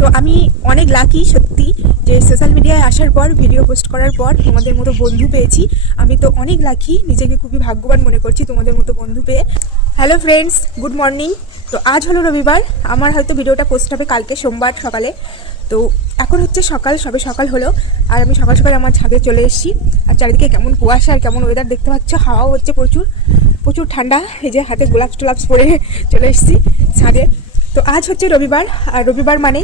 তো আমি অনেক লাকি সত্যি যে সোশ্যাল মিডিয়ায় আসার পর ভিডিও পোস্ট করার পর তোমাদের মতো বন্ধু পেয়েছি। আমি তো অনেক লাকি, নিজেকে খুবই ভাগ্যবান মনে করছি তোমাদের মতো বন্ধু পেয়ে। Hello friends, good morning. তো আজ হলো রবিবার, আমার হয়তো ভিডিওটা পোস্ট হবে কালকে সোমবার সকালে। তো এখন হচ্ছে সকাল, সবে সকাল হলো আর আমি সকাল সকাল আমার ছাদে চলে এসেছি। আর চারিদিকে কেমন কুয়াশা আর কেমন ওয়েদার দেখতে পাচ্ছ, হাওয়াও হচ্ছে প্রচুর প্রচুর ঠান্ডা। এই যে হাতে গোলাপস টোলাপস পরে চলে এসেছি ছাদে। তো আজ হচ্ছে রবিবার, আর রবিবার মানে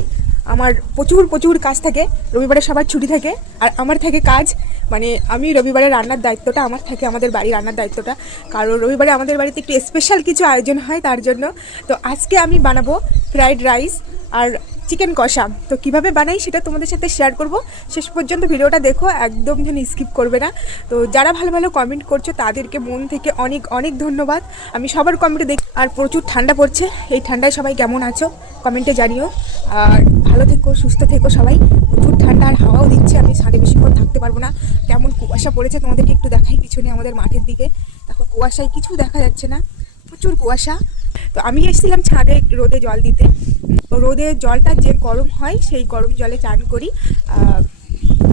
আমার প্রচুর প্রচুর কাজ থাকে। রবিবারে সবার ছুটি থাকে আর আমার থাকে কাজ, মানে আমি রবিবারে রান্নার দায়িত্বটা আমার থাকে, আমাদের বাড়ি রান্নার দায়িত্বটা। কারণ রবিবারে আমাদের বাড়িতে একটু স্পেশাল কিছু আয়োজন হয় তার জন্য। তো আজকে আমি বানাবো ফ্রাইড রাইস আর চিকেন কষা। তো কিভাবে বানাই সেটা তোমাদের সাথে শেয়ার করব। শেষ পর্যন্ত ভিডিওটা দেখো, একদম যেন স্কিপ করবে না। তো যারা ভালো ভালো কমেন্ট করছো তাদেরকে মন থেকে অনেক অনেক ধন্যবাদ। আমি সবার কমেন্টে দেখি। আর প্রচুর ঠান্ডা পড়ছে, এই ঠান্ডায় সবাই কেমন আছো কমেন্টে জানিও। আর ভালো থেকো, সুস্থ থেকো সবাই। প্রচুর ঠান্ডা আর হাওয়াও দিচ্ছে, আমি ছাদে বেশিক্ষণ থাকতে পারবো না। কেমন কুয়াশা পড়েছে তোমাদেরকে একটু দেখাই, পিছনে আমাদের মাঠের দিকে দেখো কুয়াশায় কিছু দেখা যাচ্ছে না, প্রচুর কুয়াশা। তো আমি এসেছিলাম ছাদে রোদে জল দিতে। রোদে জলটা যে গরম হয় সেই গরম জলে চান করি।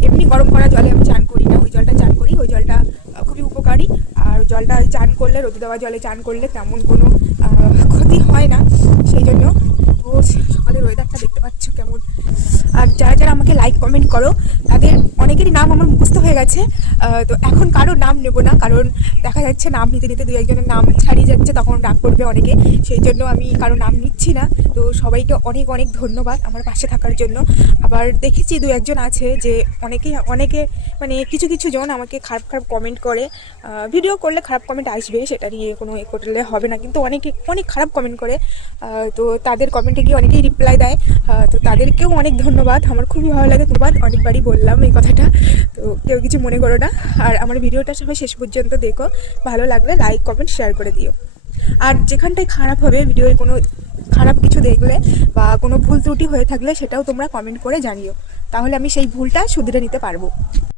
এমনি গরম করা জলে আমি চান করি না, ওই জলটা চান করি। ওই জলটা খুবই উপকারী। আর জলটা চান করলে, রোদে দেওয়া জলে চান করলে তেমন কোনো ক্ষতি হয় না, সেই জন্য। ও সকালের ওয়েদারটা দেখতে পাচ্ছ কেমন। আর যারা যারা আমাকে লাইক কমেন্ট করো তাদের অনেকেরই নাম আমার মুখস্থ হয়ে গেছে। তো এখন কারো নাম নেব না, কারণ দেখা যাচ্ছে নাম নিতে নিতে দু একজনের নাম ছাড়িয়ে যাচ্ছে, তখন রাগ করবে অনেকে। সেই জন্য আমি কারো নাম নিচ্ছি না। তো সবাইকে অনেক অনেক ধন্যবাদ আমার পাশে থাকার জন্য। আবার দেখেছি দু একজন আছে যে অনেকে মানে কিছু কিছু জন আমাকে খারাপ খারাপ কমেন্ট করে। ভিডিও করলে খারাপ কমেন্ট আসবে, সেটা নিয়ে কোনো এ করলে হবে না, কিন্তু অনেকে অনেক খারাপ কমেন্ট করে। তো তাদের কমেন্টে গিয়ে অনেকেই রিপ্লাই দেয়। তো তাদেরকেও অনেক ধন্যবাদ, আমার খুবই ভালো লাগে। ধন্যবাদ, অনেকবারই বললাম এই কথাটা, তো কেউ কিছু মনে করো না। আর আমার ভিডিওটা সবাই শেষ পর্যন্ত দেখো, ভালো লাগলে লাইক কমেন্ট শেয়ার করে দিও। আর যেখানটায় খারাপ হবে, ভিডিওয় কোনো খারাপ কিছু দেখলে বা কোনো ভুল ত্রুটি হয়ে থাকলে সেটাও তোমরা কমেন্ট করে জানিও, তাহলে আমি সেই ভুলটা শুধরে নিতে পারবো।